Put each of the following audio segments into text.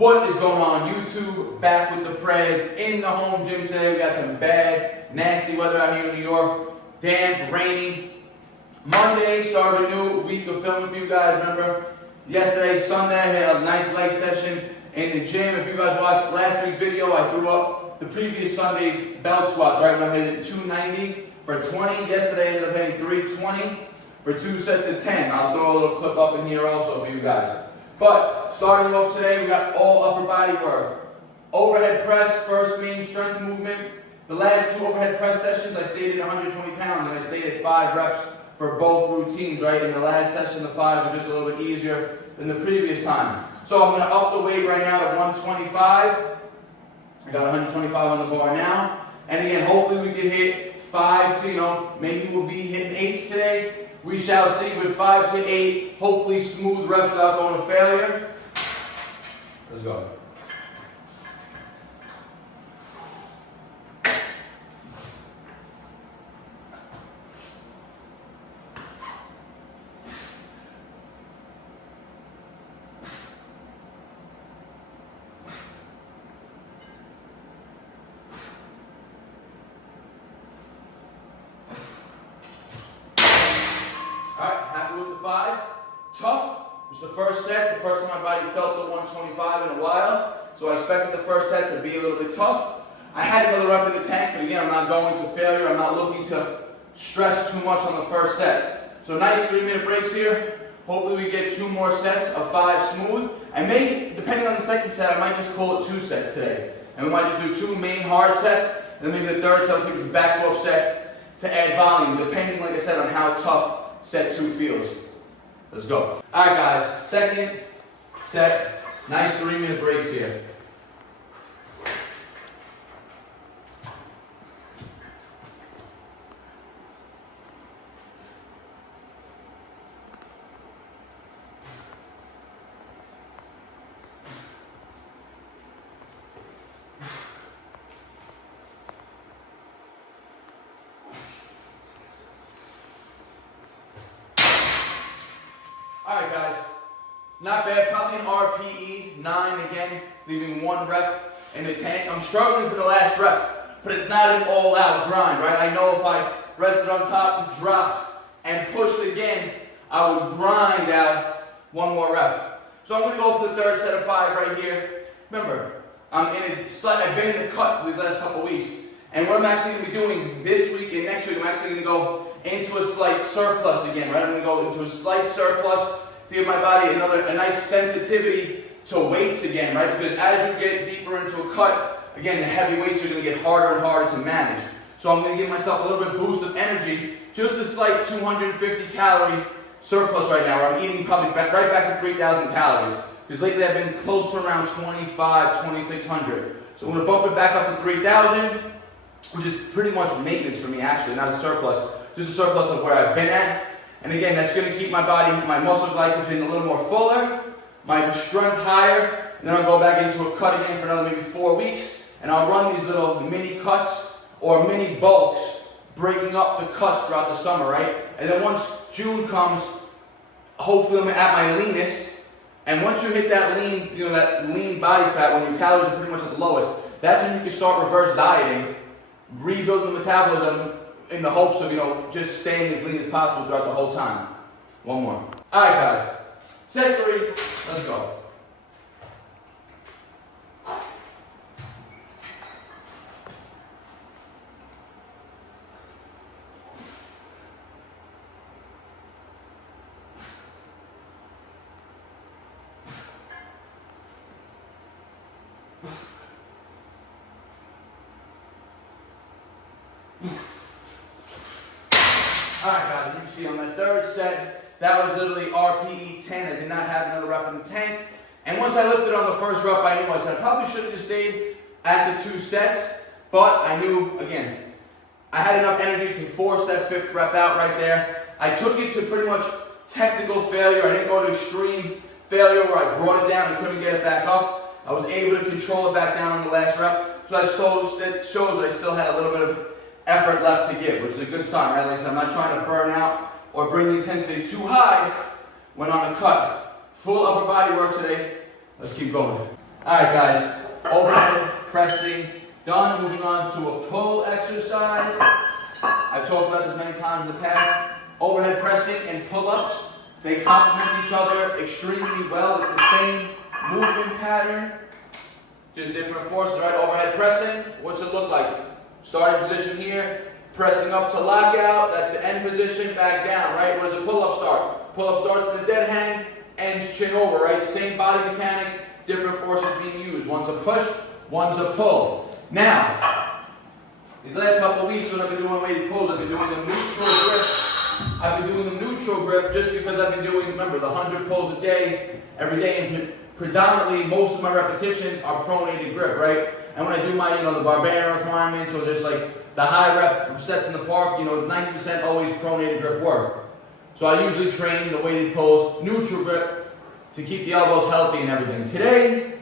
What is going on YouTube? Back with the Prez in the home gym today. We got some bad, nasty weather out here in New York. Damp, rainy. Monday, start a new week of filming for you guys. Remember, yesterday, Sunday, I had a nice leg session in the gym. If you guys watched last week's video, I threw up the previous Sunday's belt squats, right? When I hit 290 for 20. Yesterday, I ended up hitting 320 for 2 sets of 10. I'll throw a little clip up in here also for you guys. But starting off today, we got all upper body work. Overhead press, first main strength movement. The last 2 overhead press sessions, I stayed at 120 pounds and I stayed at 5 reps for both routines, right? In the last session, the 5 was just a little bit easier than the previous time. So I'm gonna up the weight right now to 125. I got 125 on the bar now. And again, hopefully we can hit 5 to, maybe we'll be hitting 8s today. We shall see with 5 to 8, hopefully smooth reps without going to failure. Let's go. Alright, happy with the 5. Tough. It was the first set. The first time my body felt the 125 in a while. So I expected the first set to be a little bit tough. I had another rep in the tank, but again, I'm not going to failure. I'm not looking to stress too much on the first set. So nice 3-minute breaks here. Hopefully we get 2 more sets of 5 smooth. And maybe, depending on the second set, I might just call it 2 sets today. And we might just do 2 main hard sets. And then maybe the third set will keep us back off set to add volume, depending, like I said, on how tough set 2 feels. Let's go. All right, guys. Second set. Nice 3-minute breaks here. Alright guys, not bad, probably an RPE 9 again, leaving 1 rep in the tank. I'm struggling for the last rep, but it's not an all-out grind, right? I know if I rested on top, dropped, and pushed again, I would grind out 1 more rep. So I'm going to go for the third set of 5 right here. Remember, I've been in the cut for these last couple weeks, and what I'm actually going to be doing this week and next week, I'm actually going to go into a slight surplus again, right? I'm going to go into a slight surplus to give my body a nice sensitivity to weights again, right? Because as you get deeper into a cut, again, the heavy weights are going to get harder and harder to manage. So I'm going to give myself a little bit of boost of energy, just a slight 250 calorie surplus right now, where I'm eating probably right back to 3,000 calories. Because lately I've been close to around 2,600. So I'm going to bump it back up to 3,000, which is pretty much maintenance for me actually, not a surplus. Just a surplus of where I've been at. And again, that's going to keep my body, my muscle glycogen a little more fuller, my strength higher, and then I'll go back into a cut again for another maybe 4 weeks, and I'll run these little mini cuts or mini bulks, breaking up the cuts throughout the summer, right? And then once June comes, hopefully I'm at my leanest, and once you hit that lean, that lean body fat, when your calories are pretty much at the lowest, that's when you can start reverse dieting, rebuild the metabolism, in the hopes of, just staying as lean as possible throughout the whole time. 1 more. All right, guys. Set 3. Let's go. Alright guys, you can see on that third set, that was literally RPE 10. I did not have another rep in the tank. And once I lifted on the first rep, I knew I probably should have just stayed at the 2 sets. But I knew, again, I had enough energy to force that 5th rep out right there. I took it to pretty much technical failure. I didn't go to extreme failure where I brought it down and couldn't get it back up. I was able to control it back down on the last rep. So that shows that I still had a little bit of effort left to give, which is a good sign, right? Like I said, I'm not trying to burn out or bring the intensity too high when on a cut. Full upper body work today. Let's keep going. Alright guys, overhead pressing done. Moving on to a pull exercise. I've talked about this many times in the past. Overhead pressing and pull-ups, they complement each other extremely well. It's the same movement pattern, just different forces, right? Overhead pressing, what's it look like? Starting position here, pressing up to lockout, that's the end position, back down, right? Where does a pull-up start? Pull-up starts in the dead hang, ends chin over, right? Same body mechanics, different forces being used. One's a push, one's a pull. Now, these last couple of weeks when I've been doing weighted pulls, I've been doing the neutral grip. I've been doing the neutral grip just because I've been doing, remember, the 100 pulls a day, every day, and predominantly most of my repetitions are pronated grip, right? And when I do my, the barbarian requirements or just like the high rep sets in the park, 90% always pronated grip work. So I usually train the weighted pulls, neutral grip, to keep the elbows healthy and everything. Today,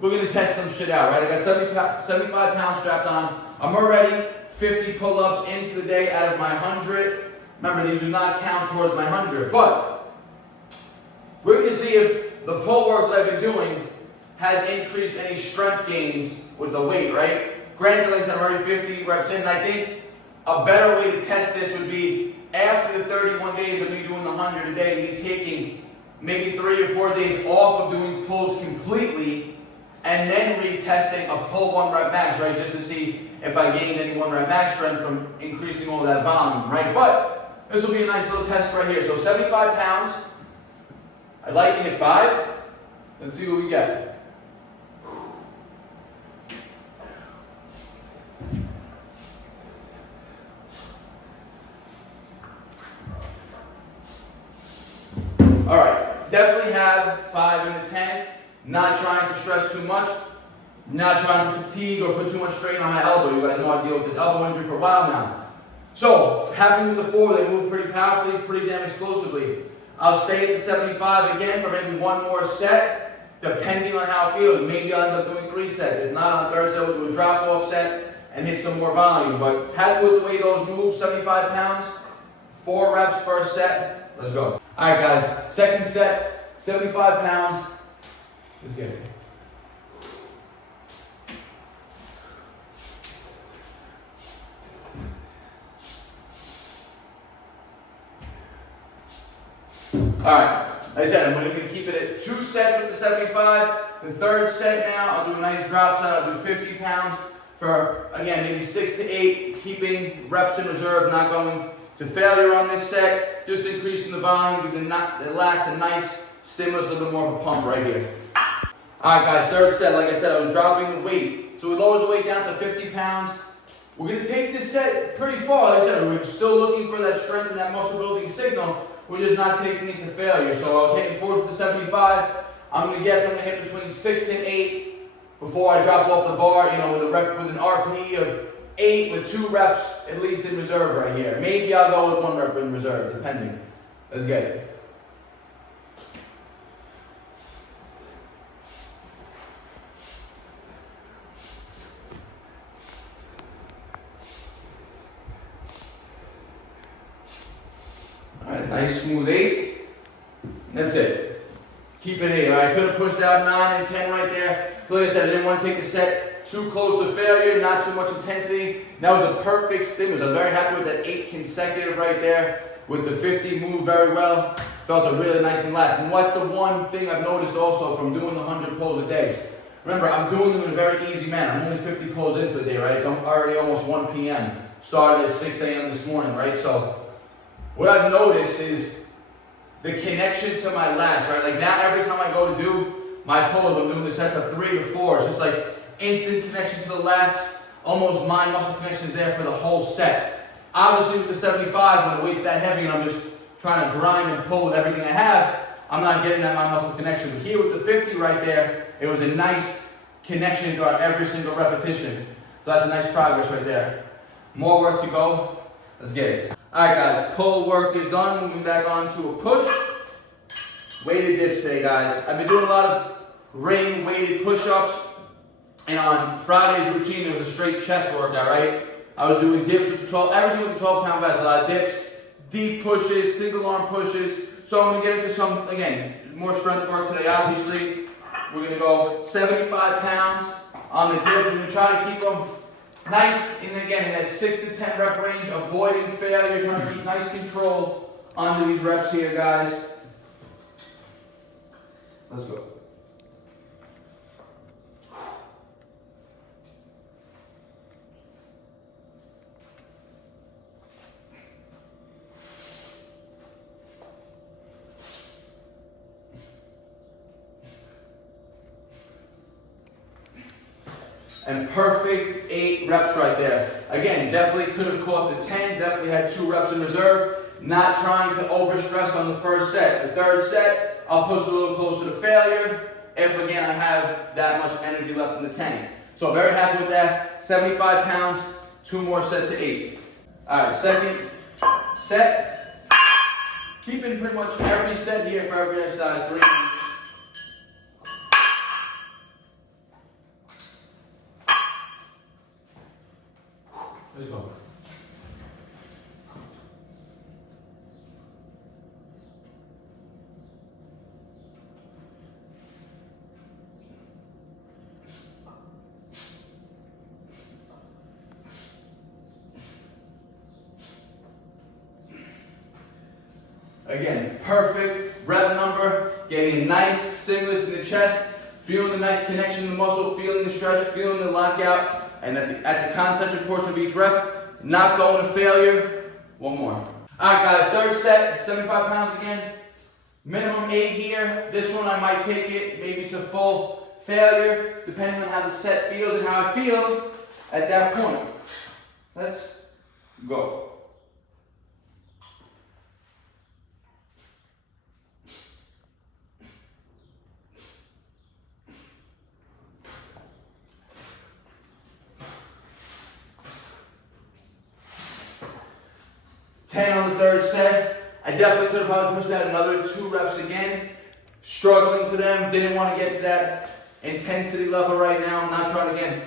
we're gonna test some shit out, right? I got 75 pounds strapped on. I'm already 50 pull-ups in for the day out of my 100. Remember, these do not count towards my 100, but we're gonna see if the pull work that I've been doing has increased any strength gains with the weight, right? Granted, like I said, I'm already 50 reps in, and I think a better way to test this would be after the 31 days of me doing the 100 a day, me taking maybe 3 or 4 days off of doing pulls completely, and then retesting a pull 1 rep max, right? Just to see if I gained any 1 rep max strength from increasing all that volume, right? But this will be a nice little test right here. So 75 pounds. I'd like to hit 5. Let's see what we get. All right, definitely have 5 in the tank. Not trying to stress too much. Not trying to fatigue or put too much strain on my elbow. You guys know I deal with this elbow injury for a while now. So, having with the 4, they move pretty powerfully, pretty damn explosively. I'll stay at the 75 again for maybe 1 more set, depending on how it feels. Maybe I'll end up doing 3 sets. If not, on Thursday, we'll do a drop-off set and hit some more volume. But happy with the way those move, 75 pounds, 4 reps first set. Let's go. All right, guys, second set, 75 pounds. Let's get it. Alright, like I said, I'm going to keep it at 2 sets with the 75. The third set now, I'll do a nice drop set. I'll do 50 pounds for, again, maybe 6 to 8, keeping reps in reserve, not going to failure on this set, just increasing the volume, giving the lats a nice stimulus, a little bit more of a pump right here. Alright guys, third set, like I said, I was dropping the weight. So we lowered the weight down to 50 pounds. We're going to take this set pretty far. Like I said, we're still looking for that strength and that muscle building signal. We're just not taking it to failure. So I was hitting 4 with the 75. I'm going to guess I'm going to hit between 6 and 8 before I drop off the bar, with an RP of 8 with 2 reps at least in reserve right here. Maybe I'll go with 1 rep in reserve, depending. Let's get it. Alright, nice smooth 8. That's it. Keep it 8. Alright, I could have pushed out 9 and 10 right there. But like I said, I didn't want to take the set too close to failure, not too much intensity. That was a perfect stimulus. I was very happy with that 8 consecutive right there. With the 50, moved very well. Felt it really nice and last. And what's the one thing I've noticed also from doing the 100 pulls a day? Remember, I'm doing them in a very easy manner. I'm only 50 pulls in for the day, right? So I'm already almost 1 p.m. Started at 6 a.m. this morning, right? So what I've noticed is the connection to my lats, right? Like now every time I go to do my pulls, I'm doing the sets of 3 to 4. It's just like instant connection to the lats, almost mind muscle connection is there for the whole set. Obviously with the 75, when the weight's that heavy and I'm just trying to grind and pull with everything I have, I'm not getting that mind muscle connection. But here with the 50 right there, it was a nice connection throughout every single repetition. So that's a nice progress right there. More work to go. Let's get it. Alright guys, pull work is done. Moving back on to a push. Weighted dips today, guys. I've been doing a lot of ring weighted push-ups. And on Friday's routine, there was a straight chest workout, right? I was doing dips with the 12, everything with the 12-pound vest. A lot of dips, deep pushes, single arm pushes. So I'm going to get into some, again, more strength work today, obviously. We're gonna go 75 pounds on the dip. We're gonna try to keep them nice, and again, in that 6 to 10 rep range, avoiding failure, trying to keep nice control under these reps here, guys. Let's go. And perfect 8 reps right there. Again, definitely could have caught the 10, definitely had 2 reps in reserve. Not trying to overstress on the first set. The third set, I'll push a little closer to failure if, again, I have that much energy left in the tank. So very happy with that. 75 pounds, 2 more sets of 8. All right, second set. Keeping pretty much every set here for every exercise, 3 minutes. Let's go. Again, perfect rep number, getting a nice stimulus in the chest, feeling the nice connection in the muscle, feeling the stretch, feeling the lockout, and at the concentric portion of each rep, not going to failure. 1 more. All right, guys, third set, 75 pounds again. Minimum 8 here. This one I might take it maybe to full failure, depending on how the set feels and how I feel at that point. Let's go. On the third set. I definitely could have probably pushed that another 2 reps again. Struggling for them, didn't want to get to that intensity level right now. I'm not trying to, again,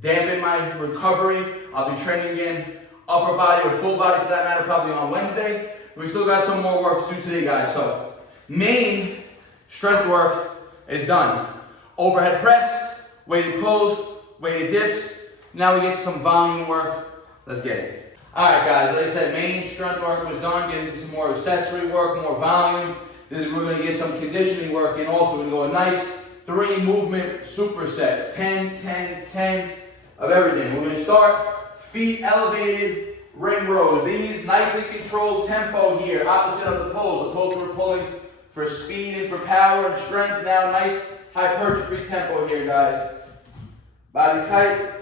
dampen my recovery. I'll be training again, upper body or full body for that matter, probably on Wednesday. We still got some more work to do today, guys. So main strength work is done. Overhead press, weighted pulls, weighted dips. Now we get to some volume work. Let's get it. Alright guys, like I said, main strength work was done, getting into some more accessory work, more volume. This is where we're going to get some conditioning work in also. We're going to go a nice 3 movement superset, 10, 10, 10 of everything. We're going to start feet elevated ring rows. These nicely controlled tempo here, opposite of the pulls. The pulls we're pulling for speed and for power and strength. Now nice hypertrophy tempo here, guys. Body tight.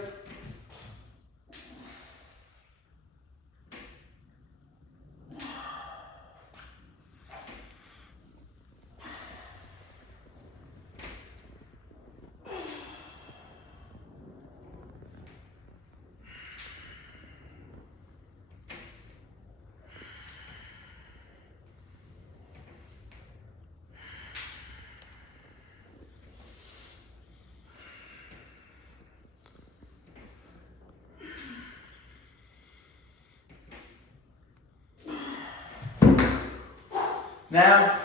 Now,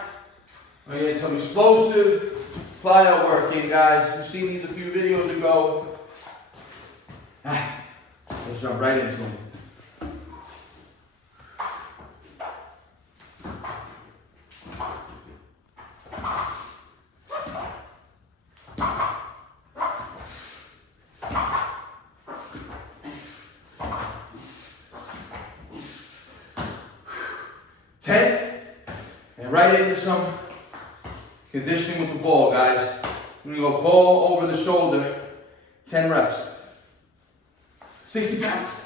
we're going to get some explosive plyo work in, guys. You've seen these a few videos ago. Let's jump right into them. Right into some conditioning with the ball, guys. We're going to go ball over the shoulder, 10 reps. 60 pounds.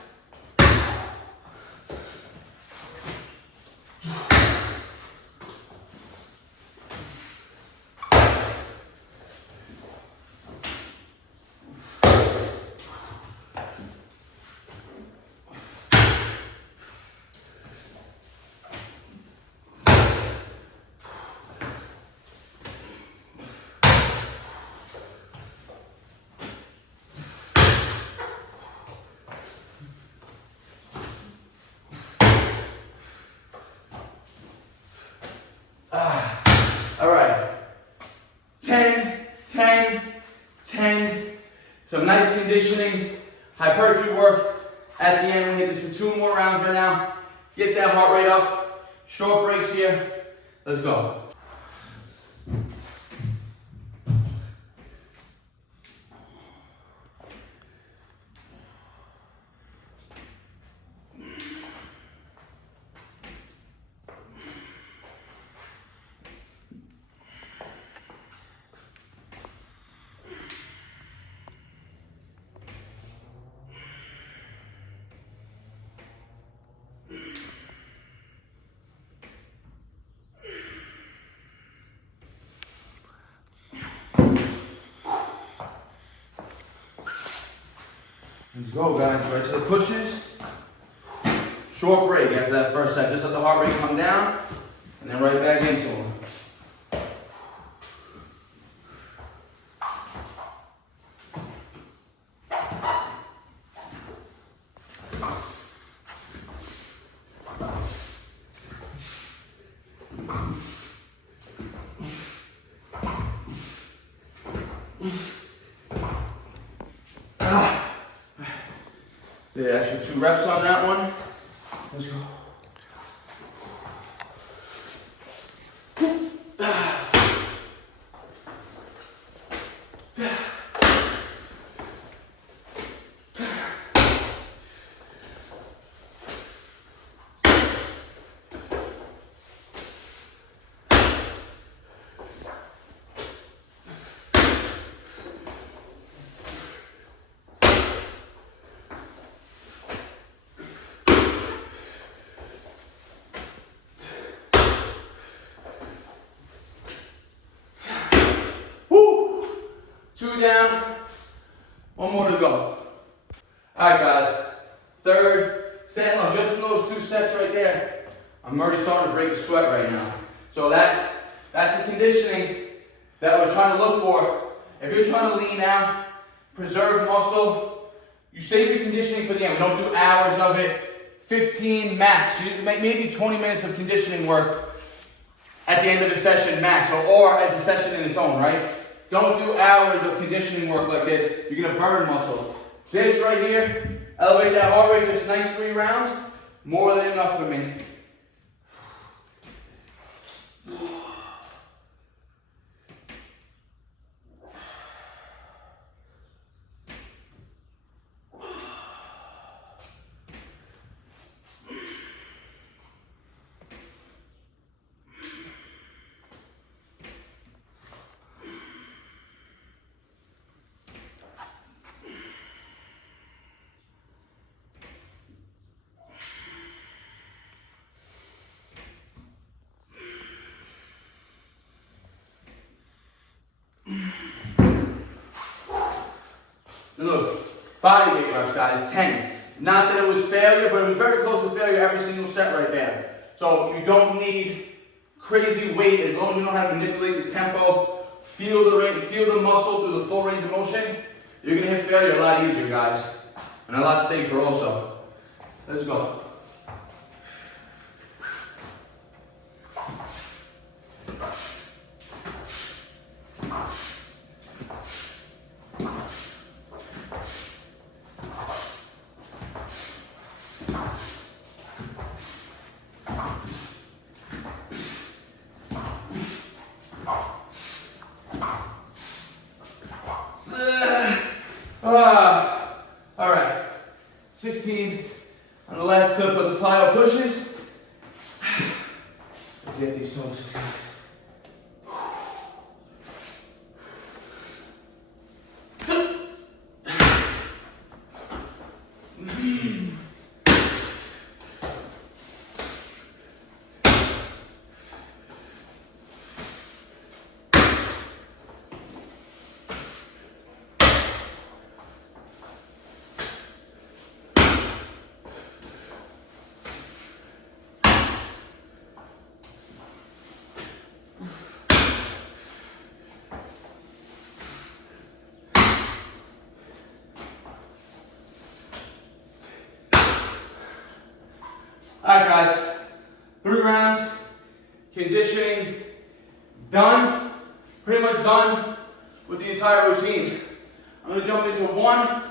end, some nice conditioning, hypertrophy work. At the end, we hit this for 2 more rounds right now. Get that heart rate up. Short breaks here. Let's go. Let's go, guys. Right to the pushes. Short break after that first set. Just let the heart rate come down, and then right back into them. Did actually 2 reps on that one. Let's go. Two down, 1 more to go. All right, guys, 3rd set. Now, just from those 2 sets right there, I'm already starting to break the sweat right now. So that's the conditioning that we're trying to look for. If you're trying to lean out, preserve muscle, you save your conditioning for the end. We don't do hours of it. 15 max. You make maybe 20 minutes of conditioning work at the end of the session max, or as a session in its own, right? Don't do hours of conditioning work like this. You're gonna burn muscle. This right here, elevate that heart rate, just nice 3 rounds, more than enough for me. Look, body weight reps, guys, 10. Not that it was failure, but it was very close to failure every single set right there. So you don't need crazy weight as long as you know how to manipulate the tempo, feel the range, feel the muscle through the full range of motion. You're gonna hit failure a lot easier, guys, and a lot safer also. Let's go. All right, 16 on the last clip of the plyo pushes. Let's get these toes, guys. All right, guys, 3 rounds, conditioning, done, pretty much done with the entire routine. I'm gonna jump into one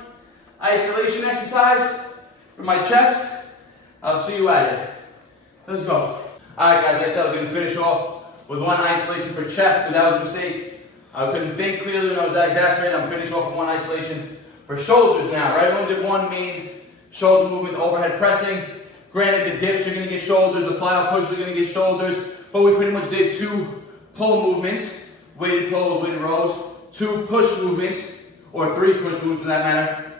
isolation exercise for my chest. I'll see you at it. Let's go. All right, guys, like I said, I was gonna finish off with one isolation for chest, but that was a mistake. I couldn't think clearly when I was that exasperated. I'm finishing off with one isolation for shoulders now, right? We only did one main shoulder movement, the overhead pressing. Granted, the dips are gonna get shoulders, the plyo pushes are gonna get shoulders, but we pretty much did 2 pull movements, weighted pulls, weighted rows, 2 push movements, or 3 push movements for that matter,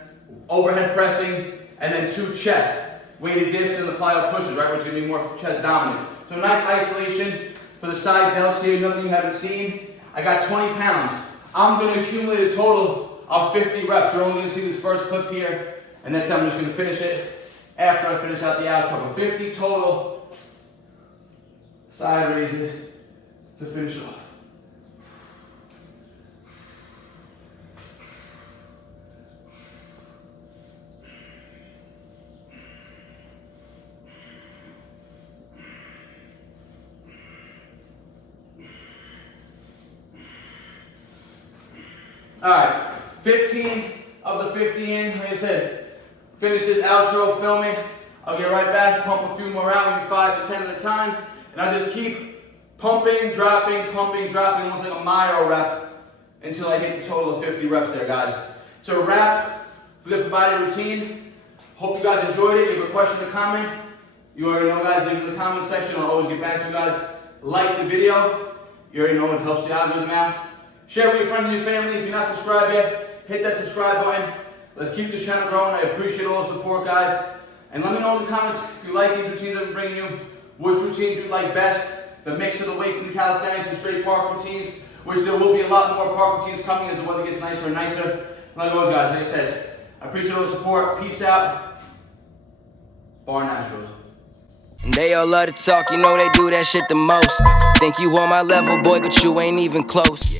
overhead pressing, and then 2 chest, weighted dips and the plyo pushes, right, which is gonna be more chest dominant. So a nice isolation for the side delts here, nothing you haven't seen. I got 20 pounds. I'm gonna accumulate a total of 50 reps. You're only gonna see this first clip here, and that's how I'm just gonna finish it after I finish out the outro. But 50 total side raises to finish off. All right, 15 of the 50 in. Like I said, finish this outro, film it. I'll get right back, pump a few more out, maybe 5 to 10 at a time, and I'll just keep pumping, dropping, almost like a myo rep until I hit the total of 50 reps there, guys. So wrap for the upper body routine. Hope you guys enjoyed it. If you have a question or comment, you already know, guys, leave it in the comment section. I'll always get back to you guys. Like the video. You already know it helps the algorithm out. Share with your friends and your family. If you're not subscribed yet, hit that subscribe button. Let's keep this channel growing. I appreciate all the support, guys. And let me know in the comments if you like these routines I'm bringing you, which routines you like best, the mix of the weights and the calisthenics and straight park routines, which there will be a lot more park routines coming as the weather gets nicer and nicer. Like always, guys, like I said, I appreciate all the support. Peace out. BARNATURALS. They all love to talk, you know they do that shit the most. Think you on my level, boy, but you ain't even close.